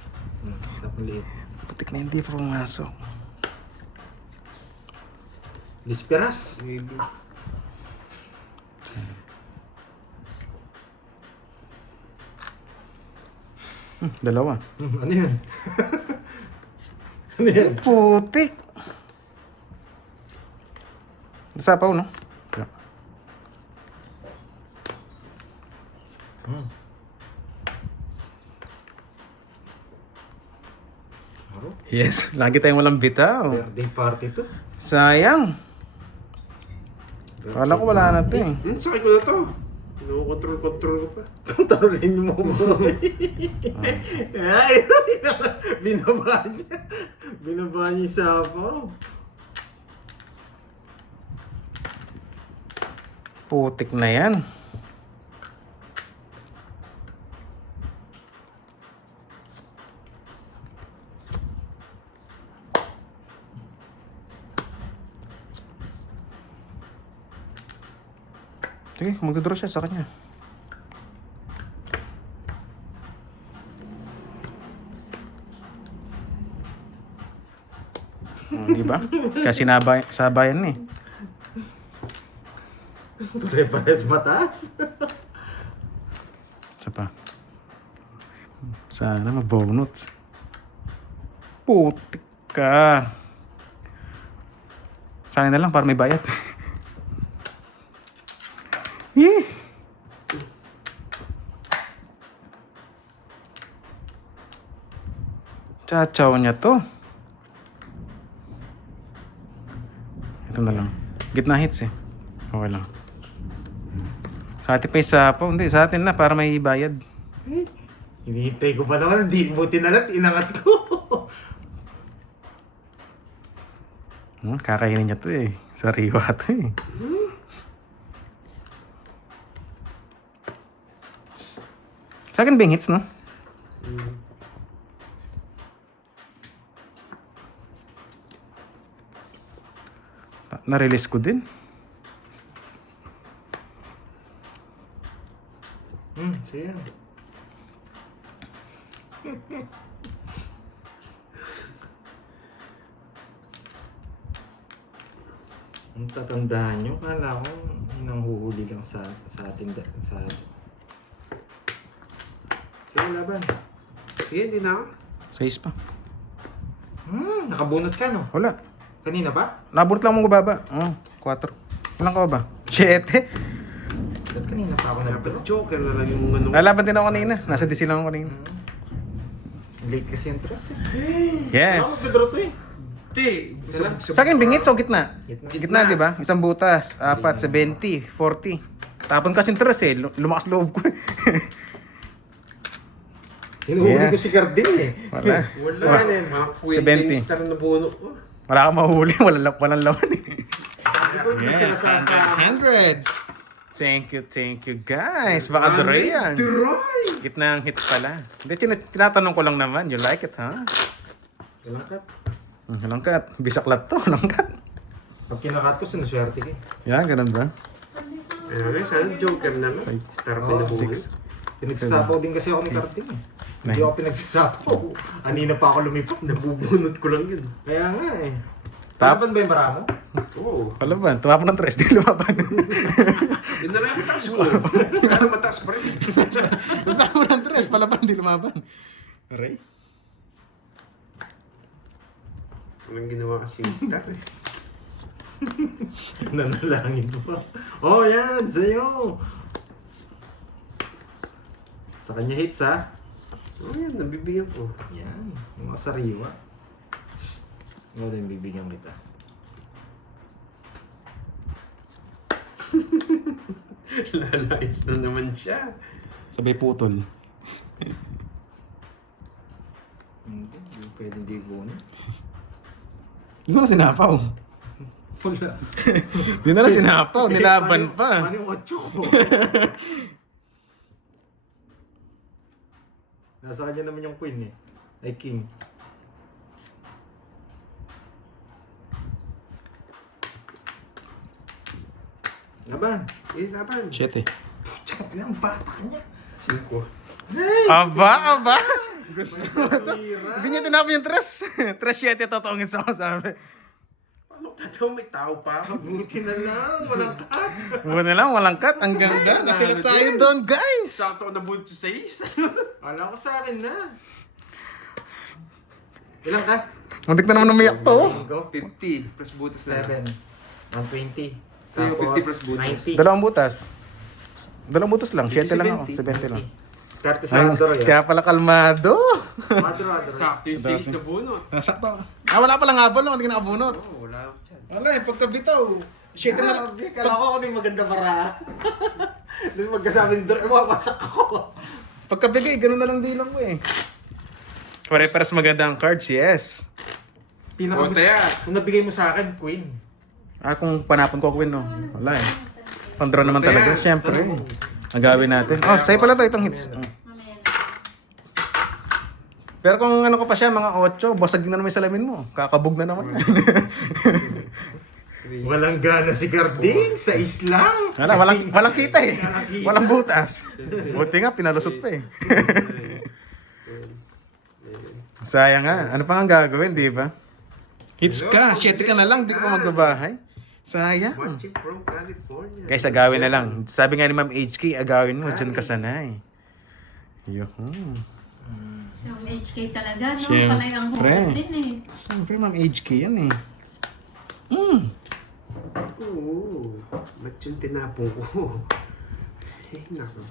Tapon liit. Putik na hindi pa pumasok. Disperas. Maybe. Dalawa. Ano yun? Ano yan? Putik! Nasapaw, no? Yeah. Yes, lagi tayong walang bitaw. Birthday party to. Sayang. Kala ko wala na to eh. Sakit ko na to. Kinukontrol ko pa. Kontrolin mo mo. Ay, binaba niya. Binaba niya yung sapaw. Putik na yan. Sige, magdodraw siya sa kanya. Di ba? Kasi sabayan na eh. Pare-pares mataas. Isa pa. Sana mabonuts. Putik ka. Sana na lang para may bayad. Eh. Chachaw niya to. Ito na lang. Gitna hits eh. Okay lang. Sa atin pa isa po. Hindi, sa atin na para may bayad. Hinihintay ko pa naman. Hindi mo tinalat. Inangat ko. Kakainin niya to eh. Sariwa to eh. Sa akin bing hits, no? Na-release ko din. Sige. Ang tatandaan nyo, kala ko hinanghuhuli lang sa atin. Sa atin. Sige, laban. Sige, hindi na ako. 6 pa. Nakabunot ka, no? Wala. Kanina ba? Nabunot lang mong baba. 4. Ilang ka ba? 7. Ba't kanina pa ako Dapat nagdalo? joker na lang yung ano. Lalaban din ako kanina. Nasa DC lang ako kanina. Late kasi yung trust eh. Yes. Ako magdadro to eh. Ti. Sa akin bingit o gitna? Gitna. Gitna, di ba? Isang butas. 4, 70, 40. Tapon kasi interest eh. Lumakas loob ko eh. Hinuhuli Yeah. ko si Carding eh. Wala. Wala. Wala. Mga 70. Quentin star na buno ko. Wala kang mahuli. Walang laman eh. Hindi ko hindi sila Yes, sa... hundreds. Thank you guys. Baka Dre yan. Droy! Gitna ang hits pala. Hindi, tinatanong ko lang naman. You like it, ha? Kalakat. Langkat. Bisaklat to. Langkat. Pag kinakat ko, sinuswerte ko. Yan, ganun ba? Anyway, sana Joker na lang. Star pa na buhay. 6. Pinagsasapaw din kasi ako ni Carding eh. Hindi Nine. ako pinagsasapaw. Anina pa ako lumipad. Nabubunot ko lang yun. Kaya nga eh. Tap. Laban ba yung bara mo? Oo. Palaban. Tumapon ng 3. Di lumaban. Yun na lang yung mataas ko. Kaya mataas pa rin. Tumapon ng 3. Palaban. Di lumaban. Aray. Walang ginawa kasi yung Star eh. Nanalangin mo. Oh, yan! Sa'yo! Sa kanya hits ha? Oh yan, nabibigyan ko. Yan. Mga sariwa. Ikaw din bibigyan kita. Lalayas na naman siya. Sabay putol. Hindi. Hindi pwedeng di kunin. Hindi mo na sinapaw. Wala. Hindi na lang sinapaw. Nilaban pa. Ano yung 8 ko? Nasa kanya naman yung queen eh. Ay king. Laban. Eh, laban. 7. Tsaka ang bata niya. 5. Aba. Gusto mo to? Tira. Hindi niya tinapon yung 3. 3-7 totoongin sa sabi. Paano tataw may tao pa? Buti na lang. Walang cut. Muna lang, walang cut. Ang ganda. Nasilip tayo doon, guys. Sakto ako nabunot sa 6. Alam ko sa akin na. Ilang ka? Muntik na naman umiyak to. Go. 50 plus butas na. 7. 120. Tayo, 50 plus butas. 90. Dalawang butas. Dalawang butas lang. 7 lang ako. 70 lang. 30 sa Ay, Andoro yan. kaya pala kalmado. Madro. Sakto yung 6 na bunot. Nasakto. Wala palang habol no. Hindi ka nakabunot. Oo, wala ako dyan. Wala eh. Pagkabitaw. 7 na lang. Kala ko yung maganda para. Doon magkasabi ni Dor, mawasak ako. Pagkabigay, ganun na lang bilang ko eh. Pare-pares maganda ang cards, yes. O, taya. Kung nabigay mo sa akin, Queen. Kung panapon ko Queen, no? Wala eh. Pandraw naman Kaya, talaga. Siyempre. Ang gawin natin. Oh, sa'yo pala to itong hits. Mamaya na. Pero kung ano ko pa siya, mga 8, basag na naman yung salamin mo. Kakabog na naman. Walang gana si Garding sa Islam. Wala, walang kita eh. Walang butas. Buti nga, pinalusot pa eh. Sayang nga. Ano pa nga gagawin, di ba? Hits ka. 7 ka na lang. Di ka pa magbabahay. Sayang. Watching from California. Guys, agawin na lang. Sabi nga ni Ma'am HK, agawin mo. Diyan ka sanay. Yuhu. So, HK talaga, no? Siyempre. Panay ang hukot din eh. Siyempre, Ma'am HK yan eh. Oo. Ba't yung tinapong ko? Eh, nako.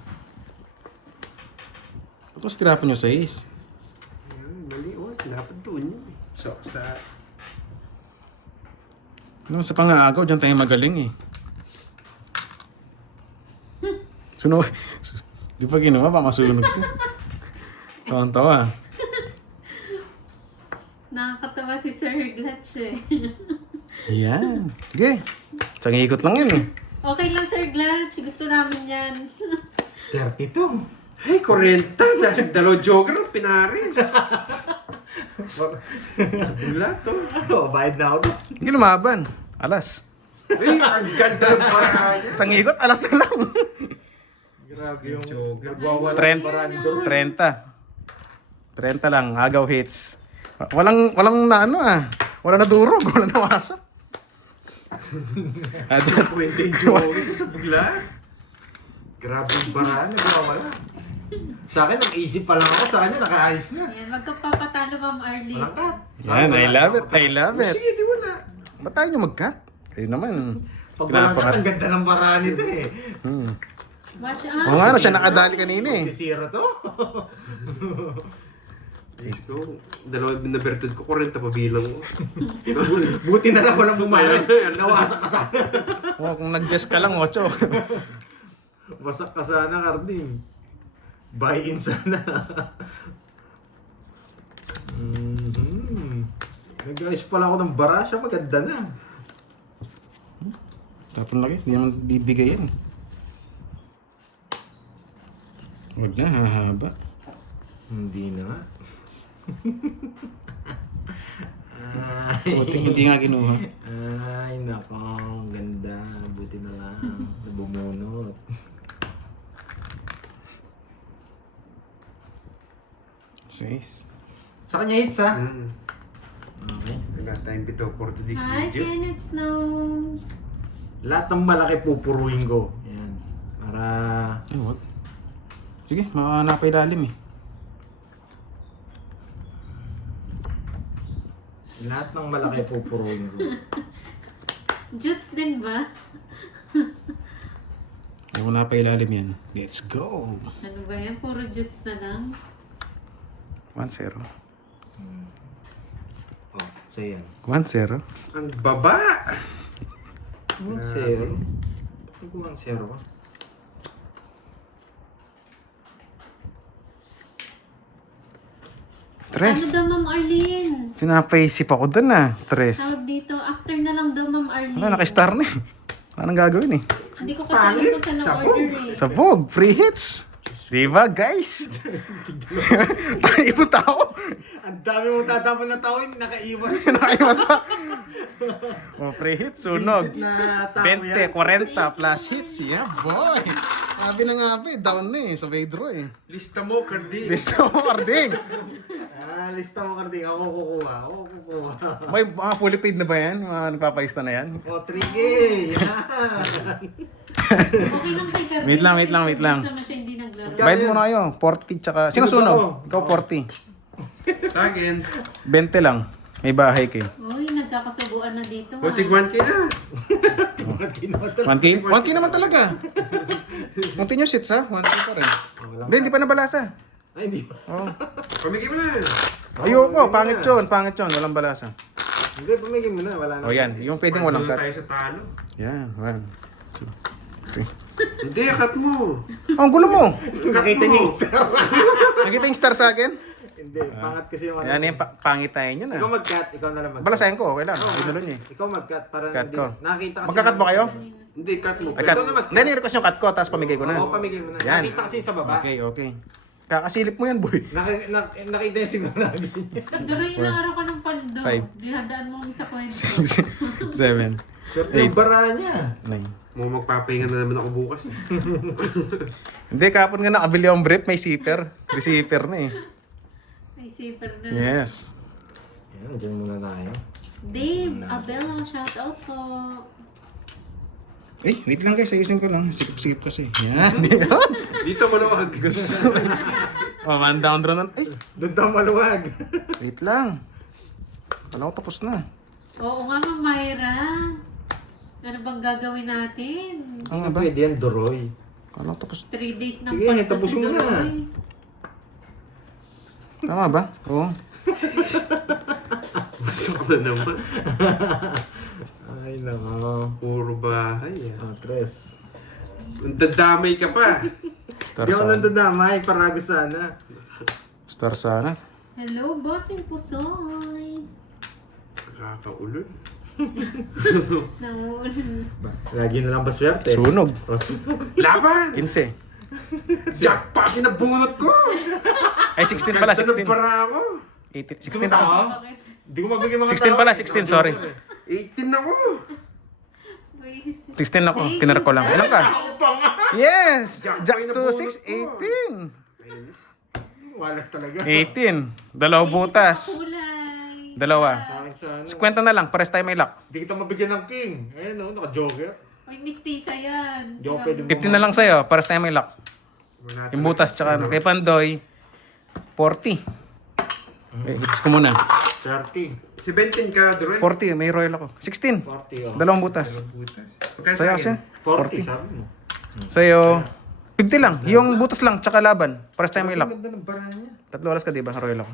Tapos tinapon nyo sa ace. Ayun, mali. Oh, dapat doon yun eh. So, sa... No, sa pangaagaw, dyan tayo magaling eh. Sunog. Di pa ginawa, baka masunog to. Tawa-tawa. Nakakatawa si Sir Glatch eh. Yan. Sige. Isang ikot lang yun eh. Okay lang Sir Glatch, gusto namin yan. 32. Hey, 40! Dahil dalaw jogger ang pinaris. Sa bulat to. Oh, bayad na ako doon. Hindi lumaban. Alas. Ay, ang ganda ng paraya. Isang ikot, alas na lang. Grabe yung Joker. nagwawala Trent. ng paraan ni Dor. 30 lang, agaw hits. Walang na ano ah. Wala na durog, wala na wasak. Pwede yung jogger sa bulat. Grabe yung paraan, nagwawala. Sa akin, ang easy pa lang ako. Sa kanya, nakaayos na. Yan, magkapapatalo Ma'am Arlene. Walang cut. Yan, I love it, I love it. Sige, di wala. Ba't tayo nyo mag-cut? Kayo naman. Pag walang cut, ang ganda ng paraan nito eh. Watch Oo out. nga, siya nakadali kanina eh. Sisira to. Diyos ko, dalawa na bertud ko, 40 pa bilang ko. Buti na lang walang bumalas. Nawasak ka sana. Oh, kung nag-guess ka lang, 8. Wasak ka sana, Carding. Buy-in sana. Nag-ayos pala ako ng bara. Siya maganda na. Tapon laki. Hindi naman bibigay yan. Huwag na, hahaba. Hindi na. Buti hindi nga kinuha. Ay, nako. Ang ganda. Buti na lang. Nabumunot. Says. Sa kanya hits, ha? Okay. Wala tayong bitaw for today's Hi, video. Kenneth Snow. Lahat ng malaki pupuruin ko. Ayan. Para... Ay, wag. Sige, napailalim eh. Lahat ng malaki pupuruin ko. Jutes din ba? Ay, napailalim yan. Let's go! Ano ba yan? Puro jutes na lang. 1-0. Oh, so yan. 1-0. Ang baba! 1-0. Bakit ko 1-0 ka? Ano Tres. daw, Ma'am Arlene? Pinapaisip ako dun ah. Tres. Tawag dito, after na lang daw, Ma'am Arlene. Wala, naka-star na eh. Anong gagawin eh? Hindi ko kasama ko sa na-order eh. Sa Vogue, free hits. Diba guys? Tayo mo tao. Ang dami mong tatapon na tao, nakaiwas. Nakaiwas pa. Oh, free hits, sunog. Na tao 20, yan. 40 plus hits. Yeah, boy. Sabi na nga ba, down na eh. Sa Vedro eh. Lista mo, Cardi. Gusto mo, Carding. Lista mo, Carding. Ako kukuha. May mga fully paid na ba yan? Mga nagpapaista na yan? O, 3K. Yan. Okay lang kay Carmen. Wait lang, wait kasi lang, wait lang. gusto mo siya hindi naglaro. Bayad muna kayo. 40 tsaka... Sino Sino sunog? ba Ikaw 40. Sa akin. 20 lang. May bahay kayo. Uy, nagkakasubuan na dito. O, tig 1K na. 1K? 1K naman talaga. Continuous hits ha? 1K pa rin. Hindi pa nabalasa. Ay, hindi ba? Oh. Pamigay mo na. Ayoko, pangit yun. Pangit yun. Walang balasa. Hindi, pamigay mo na. Wala na. O yan, yung pwedeng walang Doon cut. tayo sa talo. Yan, 1, 2, 3. Hindi, cut mo. Oh, ang gulo mo. Nakita niyo yung star. Nakita yung star sa akin? Hindi, pangat kasi yung Yan yung pangit tayo yun Ikaw ah. mag-cut, ikaw na lang mag-cut. Balasahin ko, okay lang. Ginulo niya eh. Ikaw mag-cut para Cut hindi. ko. Nakita kasi. Magka-cut ba kayo? Hindi, cut mo. Ay, cut. Ikaw na mag-cut. Hindi, request yung cut ko, tapos pamigay ko na. Oo, pamigay mo na. Yan. Nakita kasi sa baba. Okay, okay. Kakasilip mo yan, boy. Nakita yung sigurado niya. Duruin na araw ka ng paldo. Five. Dihadaan mo sa kwento. 7, Swerte yung bara niya. 9. Mo magpapahinga na naman ako bukas. Hindi, kapon nga nakabili yung brief, may zipper. Receiver na eh. Ay, safer na. Yes. Yan, dyan muna tayo. Dave, Abel, shout out po. Eh, wait lang guys, ayusin ko lang. Sikip-sikip kasi. Yan. Dito maluwag. Oh, man down draw na. Ay, Doon tayo maluwag. wait lang. Kala ko tapos na. Oo nga, Ma'am Myra. Ano bang gagawin natin? Ano ba? Pwede yan, Doroy. Kala ko tapos. 3 days ng Sige, paldo tapusin mo na. Duroy. Tama ba? Oo. Masok na naman. Ay, nako. Puro bahay. Tres. Ang dadamay ka pa. Star Hindi ako sana. nandadamay, parago sana. Star sana. Hello, Bossing Pusoy. Nakakaulol. Nangulun. Lagi na lang ba swerte? Sunog. Laban! 15. Jackpot! Sinabunot ko! Ay, 16 pala, Ganda 16. ng bara ako. 16 ako. Bakit? Hindi ko mabigyan mga 16 pala, 16, sorry. 18 ako. 16 ako, kinar ko lang. Ilan ka? Yes! Jack Jack boy na 2, bunot 6, ko. 18. Walas talaga. 18. Dalawa butas. Kulay. Dalawa. Sa ano? 50 na lang, pares tayo may lock. Hindi kita mabigyan ng king. Ayun o, naka-joker. Uy, Miss Tisa yan. Di ako Sinabi pwede mo. 15 na lang sa'yo, pares tayo may lock. Wala Yung butas, tsaka kay Pandoy, 40. Eh, hits ko muna. 30. 17 ka, Dore. 40, may royal ako. 16. 40 Dalawang butas. Butas. Magkano sa Sa'yo akin? siya? 40, sabi mo. Sa'yo, 50 lang. Yung butas lang, tsaka laban. Pares tayo may Ang lock. ganda ng bara niya. 3 oras ka, di ba? Royal ako.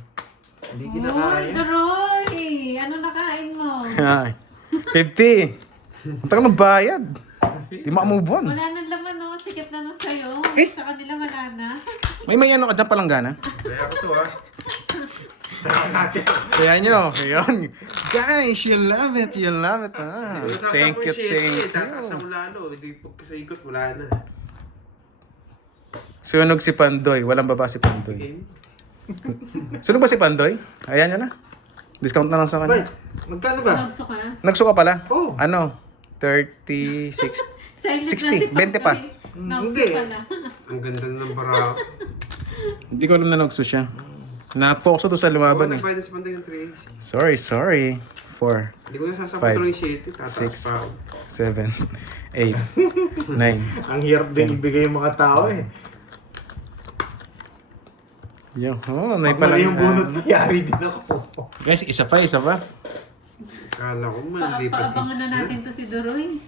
Hindi Uy, kinakaya. Daroy! Ano nakain mo? Ay, 50. Ang tagal magbayad. Di makamove on. Wala nang laman, no? Sikip na nung sa'yo. Eh? Sa kanila wala na. May ano ka dyan palanggana? Kaya ako to ha. Kaya nyo, yun. Guys, you love it. You love it. Ah, thank you, thank you. Tataas mo lalo. Hindi pag sa ikot, wala na. Sunog si Pandoy. Walang baba si Pandoy. Game. Sunog ba si Pandoy? Ayan yan na. Discount na lang sa Bay, kanya. magkano ba? Nagso ka? Nagsuka pala? Oh. Ano? 36. Silent 60, 20 pa. Nagso Hindi. pala. Ang ganda ng barako. Hindi ko alam na nagsu siya. Na-focus ko to sa Oo, lumaban eh. nagbayad na si Panday ng 3AC. Sorry. 4, Hindi ko nasasabot Five, tuloy yung 7. Tataas six. pa ako. 7, 8, 9. Ang hirap din ibigay yung mga tao eh. Yo, oh, may Pag pala. yung bunot, yari din ako. Guys, isa pa. Kala ko malilipat Paabangan na natin to si Doroy.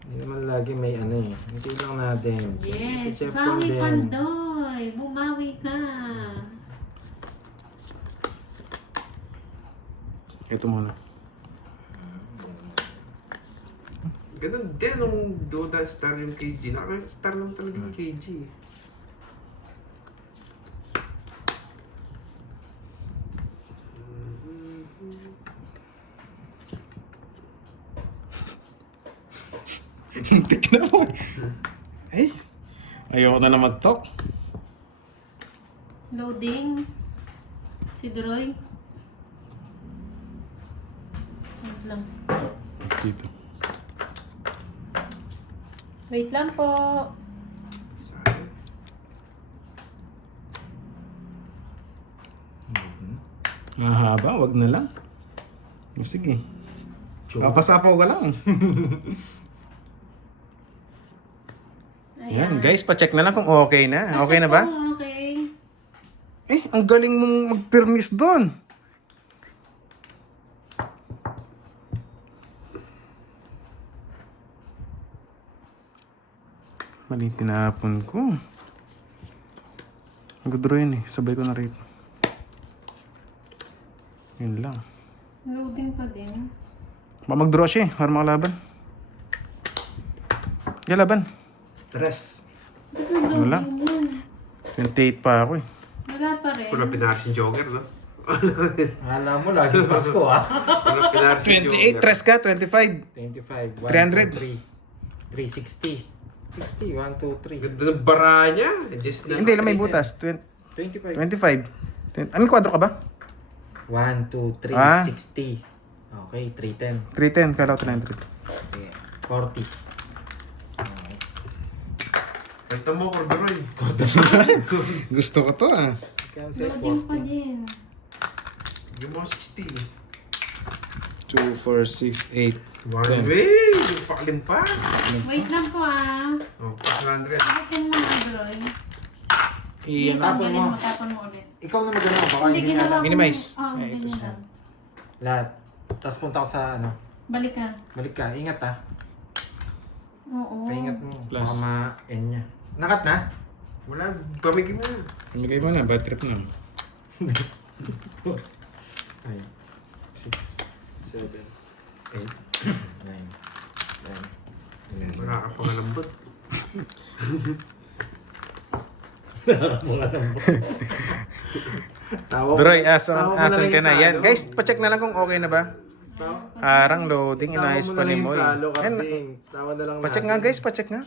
Hindi naman lagi may ano eh. Hindi lang natin. Yes, Chef bawi din. Pandoy. Bumawi ka. Ito muna. Ganun din nung Doda Star yung KG. Naka-star lang talaga yung KG. Tignan mo. Eh, ayoko na mag-talk. Loading. Si Doroy. Wait lang. Dito. Wait lang po. Sayang. Mahaba, wag na lang. Oh, sige. Papasapaw ka lang. Yan, guys, pa-check na lang kung okay na. Okay na ba? Okay. Eh, ang galing mong mag-permis doon. Mali tinapon ko. Nag-draw yun eh. Sabay ko na rito. Yun lang. Loading pa din. Mag-draw siya eh. Para makalaban. Kaya laban. Tres. Wala. 28 pa ako eh. Wala pa rin. Wala pinaras si Joker, no? Alam mo, lagi Pasko ah. Wala pinaras si 28, Joker. tres ka, 25. 25, 300. 360. 60, 1, 2, 3. Ganda ng bara niya. Adjust na. Hindi lang may butas. 25. 25. Anong kwadro ka ba? 1, 2, 3, Ah. 60. Okay, 310. 310, kala ko 300. Okay, 40. Okay. Ito mo, Corduroy. Gusto ko to ah. Cancel Loading pa 40. din. Yung mga 60. 2, 4, 6, 8. One way! Yung pakalim pa. Wait lang po ah. Oh, 100. Akin mo na, Doroy. Iyan. Tapon Tanggalin mo. mo, tapon mo ulit. Ikaw na magano, baka Hindi hindi ginawa na ko. Minimize. Oo, Eh, ito ganyan siya. lang. lahat. Tapos punta ko sa ano, Balik ka. balik ka. Ingat ah. Oo. Paingat mo. Plus. Baka ma-end niya. Nakat na? Wala, pamigay mo na. Pamigay mo na, bad trip na. Ay. 6, 7, 8, 9, 10, 11. Wala ka pang lambot. Doroy, asan ka na yan? Guys, pacheck na lang kung okay na ba? Harang loading, inayos pa ni Moy. Yan, Tawa na lang pacheck nga guys, pacheck nga.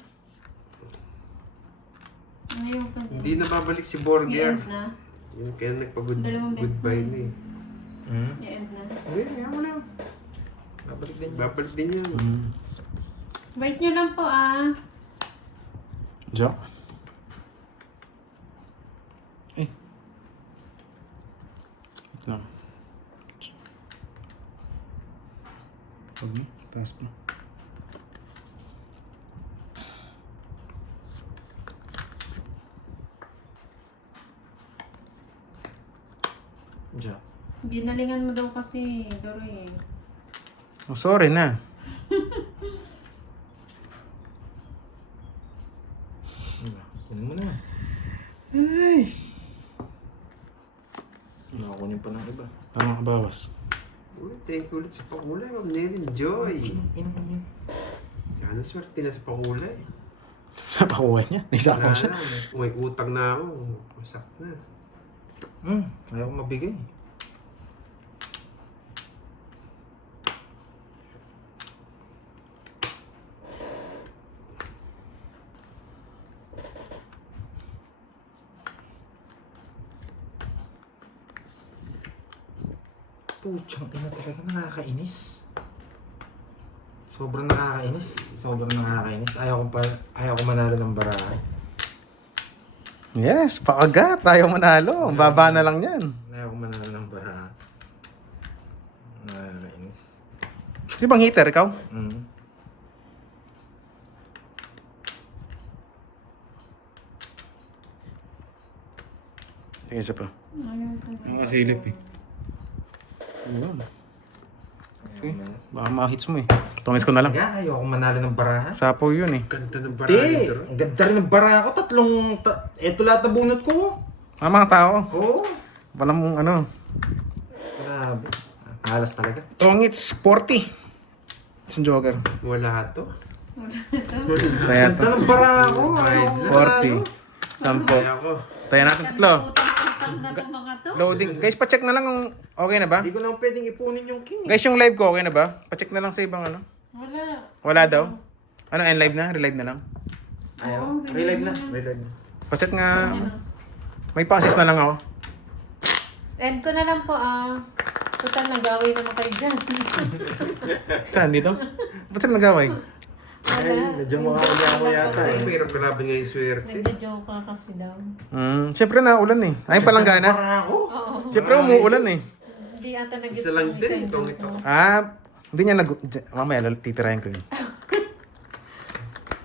Ayaw pa din. Hindi na babalik si Borger. I-end na. Yun kaya Dalawang beses nagpag-goodbye na. na eh. I-end na. Hindi, kaya mo lang. Babalik din niya. Babalik din yun. Wait nyo lang po ah. Joke. Eh. Wait lang. Huwag mo, taas mo. Diyan. Ginalingan mo daw kasi, Doroy eh. Oh, sorry na. Kunin mo na. Ay. Nakakunin pa ng iba. Tama ka bawas. Uy, thank you ulit sa pakulay. Ma'am Nelly Joy. Ina. Sana swerte na sa pakulay. Napakuha niya. Naisa ko Wala siya. na. May utang na ako. Masak na. Ayaw ko mabigay. Puchang ina talaga, nakakainis. Sobrang nakakainis. Sobrang nakakainis. Ayaw ko manalo ng barahan. Yes, pakagat. Tayo manalo. Ang baba na lang yan. Ayaw ko manalo ng barahan. Nakakainis. Di bang hitter ikaw? Mm. Sige, isa pa. Ayaw ko. Ang silip eh. Yun. Okay. Baka ma-hits mo eh. Tungis ko na lang. Kaya ayaw ko manalo ng barahan. Sapo yun eh. Ganda ng Hindi, barangay dito. ang ganda rin ng bara ko. Eto lahat na bunot ko. Mga tao. Oo. Walang mong ano. Grabe. Alas talaga. Tongits 40. It's a joker. Wala to. Kaya to. Ganda ng bara ko. Ayaw ko manalo. 40. Sampo. Kaya ko. Tayo natin tatlo. Utang-utang na itong mga to. Loading. Guys, pacheck na lang kung okay na ba? Hindi ko naman pwedeng ipunin yung king. Guys, yung live ko okay na ba? Pacheck na lang sa ibang ano. Wala. Wala daw. Ano, end live na? Relive na lang. Ayaw. Oo, Relive na. Relive na. Paset nga. May pa-assist na lang ako. End ko na lang po Total, nag-away naman kayo dyan. Saan dito? Ba't sila nag-away? Ay, medyo makakaya ko yata Ay, eh. mahirap grabe nga yung swerte. Nagda-joke ka kasi daw. Siyempre naulan eh. Ay, palanggana. Bara ko. Oo. Siyempre umuulan eh. Hindi ata nag-gets Isa lang ang din, isang itong joke ito. mo. Hindi niya nag... Mamaya, titirahin ko yun.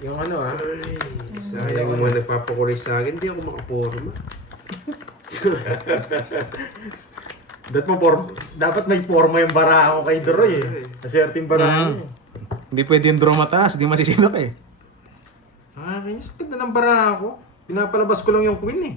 Yung ano Ay, sayang mo nagpapakulis sa akin. Hindi ako makaporma. Dapat may forma yung bara ko kay Doroy eh. Naswerte yung bara ko. Hindi pwede yung draw mataas. Hindi masisinok eh. Nakakainis. Ganda ng bara ko. Pinapalabas ko lang yung queen eh.